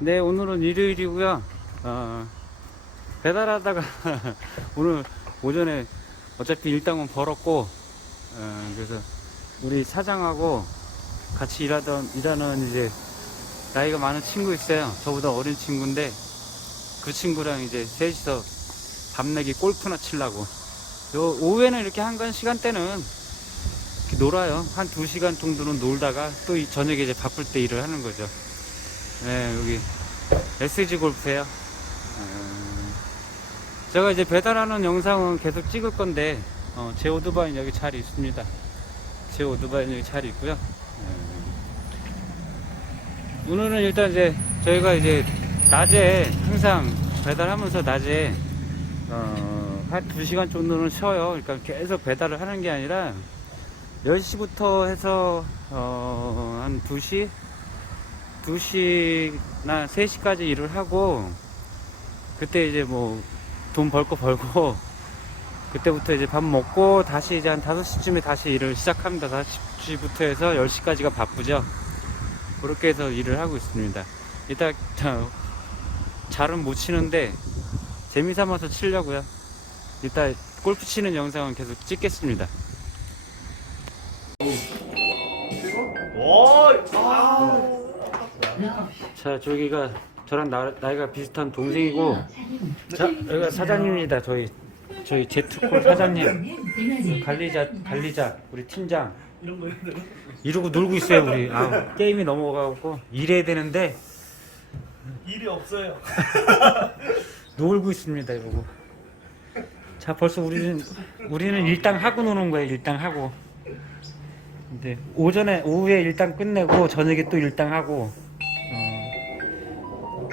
네, 오늘은 일요일이고요. 어, 배달하다가 오늘 오전에 어차피 일당은 벌었고, 어, 그래서 우리 사장하고 같이 일하던 일하는 이제 나이가 많은 친구 있어요. 저보다 어린 친구인데 그 친구랑 이제 셋이서 밤내기 골프나 치려고. 요 오후에는 이렇게 한간 시간대는 놀아요. 한 두 시간 정도는 놀다가 또이 저녁에 이제 바쁠 때 일을 하는 거죠. 네, 여기 SG 골프예요. 음, 제가 이제 배달하는 영상은 계속 찍을 건데 어, 제 오토바이는 여기 잘 있습니다. 제 오토바이는 여기 잘 있고요. 음, 오늘은 일단 이제 저희가 이제 낮에 항상 배달하면서 낮에 어, 한 2시간 정도는 쉬어요. 그러니까 계속 배달을 하는 게 아니라 10시부터 해서 어, 한 2시 2시나 3시까지 일을 하고 그때 이제 뭐 돈 벌 거 벌고 그때부터 이제 밥 먹고 다시 이제 한 5시쯤에 다시 일을 시작합니다. 5시부터 해서 10시까지가 바쁘죠. 그렇게 해서 일을 하고 있습니다. 자, 잘은 못 치는데 재미삼아서 치려고요. 이따 골프 치는 영상은 계속 찍겠습니다. 자, 저기가 저랑 나, 나이가 비슷한 동생이고 자, 여기가 사장님입니다. 저희 저희 제트콜 사장님. 관리자 관리자 우리 팀장. 이러고 놀고 있어요 우리. 아, 게임이 넘어가고 일해야 되는데 일이 없어요. 놀고 있습니다 이러고. 자, 벌써 우리는 우리는 일당 하고 노는 거예요. 일당 하고. 근데 오전에 오후에 일당 끝내고 저녁에 또 일당 하고. 어,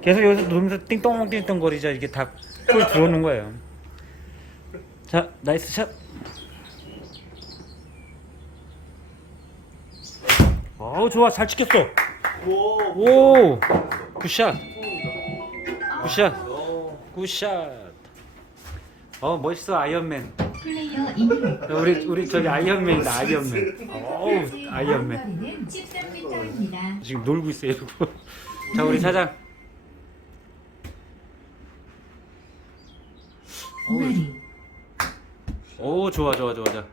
계속 여기서 놀면서 띵똥띵똥 거리자 이게 다골 들어오는 거예요. 자, 나이스 샷. 어우 좋아 잘 찍혔어. 오, 오, 굿샷, 굿샷, 어, 굿샷. 어 멋있어 아이언맨. 플레이어 이름 우리 우리 저기 아이언맨이다 아이언맨. 어우 아이언맨. 거리는 13m입니다. 지금 놀고 있어요 이러고. 자 우리 사장. 오 좋아 좋아 좋아 좋아.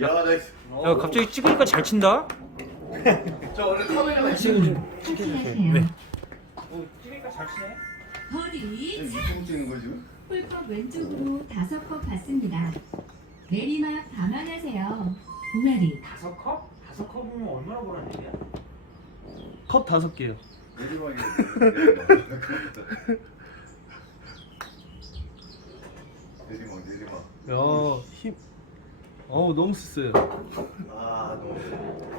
야, 나이스. 야 갑자기 찍으니까 잘 친다. 저 원래 카메라가 파티하세요. 네. 찍으니까 잘 치네. 허리 유튜브 찍는 거지 지금? 홀컵 왼쪽으로 다섯 컵 받습니다. 내리막 감안하세요. 우라리 다섯 컵? 다섯 컵이면 얼마나 보란 얘기야? 컵 다섯 개요. 내리막이. 내리막, 내리막. 야, 힘. 어우 너무 셌어요. 아, 너무.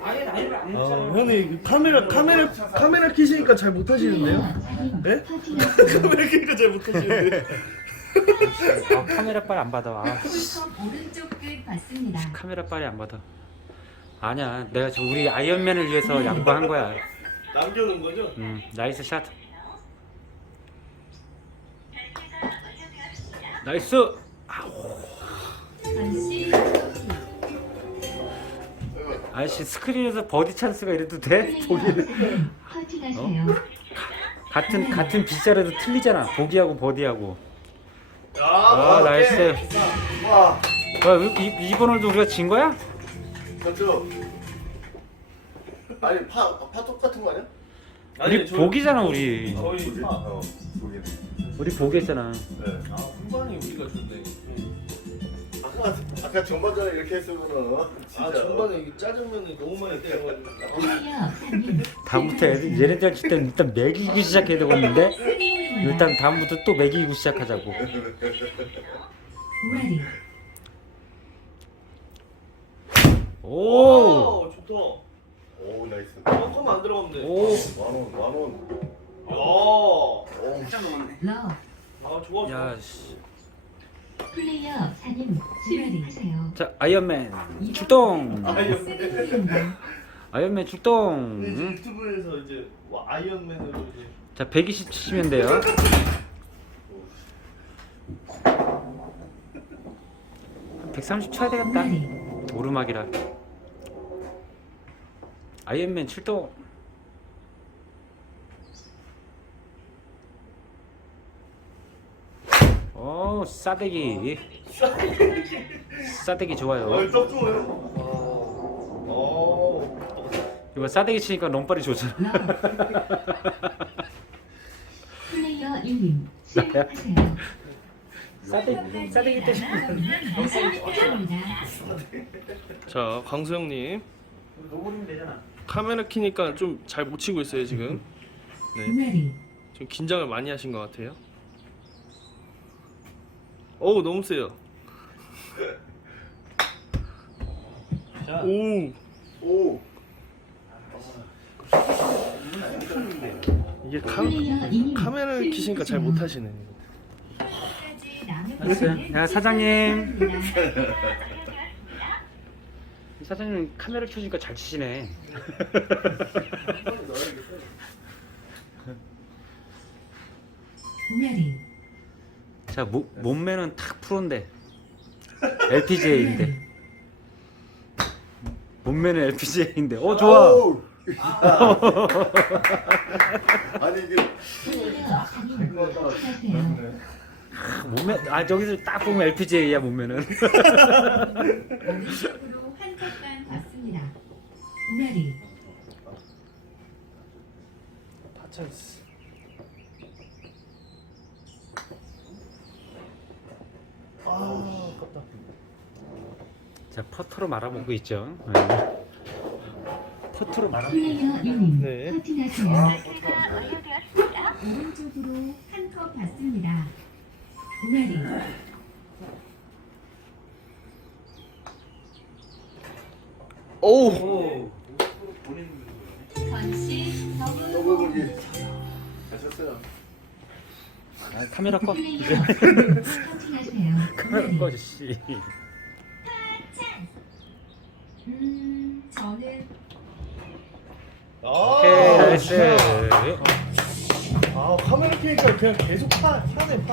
아예 나이를 안 어, 형님 카메라 카메라 카메라 키시니까 잘 못하시는데요? 네? 파티하세요. 카메라 키니까 잘 못하시는데. 아, 카메라 빨이 안 받아. 아, 홀컵 오른쪽 끝 받습니다. 카메라 빨이 안 받아. 아니야, 내가 저 우리 아이언맨을 위해서 양보한 거야. 남겨놓은 거죠? 음, 나이스 샷. 나이스. 전시 아저씨 스크린에서 버디 찬스가 이래도 돼? 보기는 파티하세요. 같은 같은 빗자루도 틀리잖아. 보기하고 버디하고. 야, 아, 나이스. 와, 와, 이, 이번 홀도 우리가 진 거야? 저쪽. 아니, 파, 파 똑같은 거 아니야? 우리 복이잖아, 우리. 저희 파. 어, 보기는. 우리 보기했잖아. 네. 아 후반이 우리가 좋네. 아까, 아까 전반전에 이렇게 했으면은. 진짜. 아 전반에 짜장면이 너무 많이 때려가지고. 플레이어 3인 다음부터 애들, 얘네들 칠 때는 일단 매기기 시작해야 되겠는데? 일단 다음부터 또 매기고 시작하자고. 오! 오 좋다. 오, 나이스. 벙커만 안 들어가면 돼. 오! 만원, 만원. 야. 오, 러아 좋아. 야, 씨. 플레이어 4인 수라리 자, 아이언맨 출동! 세븐입니다. 아이언맨 근데 이제 출동! 유튜브에서 이제 뭐 아이언맨으로 이제 자, 120 치시면 돼요. 한 130 쳐야 되겠다. 우라리 오르막이라. 아이언맨 출동. 오, 싸대기. 싸대기 좋아요. 어, 떡 좋아요. 어. 이거 싸대기 치니까 롱발이 좋잖아. 플레이어 1님 수비하세요. 자 광수 형님. 카메라 키니까 좀 잘 못 치고 있어요 지금. 네. 지금 긴장을 많이 하신 것 같아요. 어우 너무 세요. 오. 오. 이게 카, 플레이어 2님 카메라를 키시니까 잘 못 하시네. 알았어요. 야, 사장님. 사장님 카메라 켜주니까 잘 치시네. 자, 모, 몸매는 탁 프로인데. LPGA인데. 몸매는 LPGA인데. 어 좋아 아우. 아니 이게 플레이어 3님 하세요. 몸매 아 저기서 딱 보면 LPGA야 몸매는 한. 메리 파찬스 아 아깝다 자 퍼터로 말아먹고 있죠 네. 플레이어 2님 네. 오른쪽으로 한컵 받습니다. 메리 오우 건씨 더블 더블 보기. 잘 쳤어요. 아, 카메라 꺼. 카메라 꺼 씨. 음 저는 오케이. 나이스 아 카메라 키니까 그냥 계속 파, 파네 파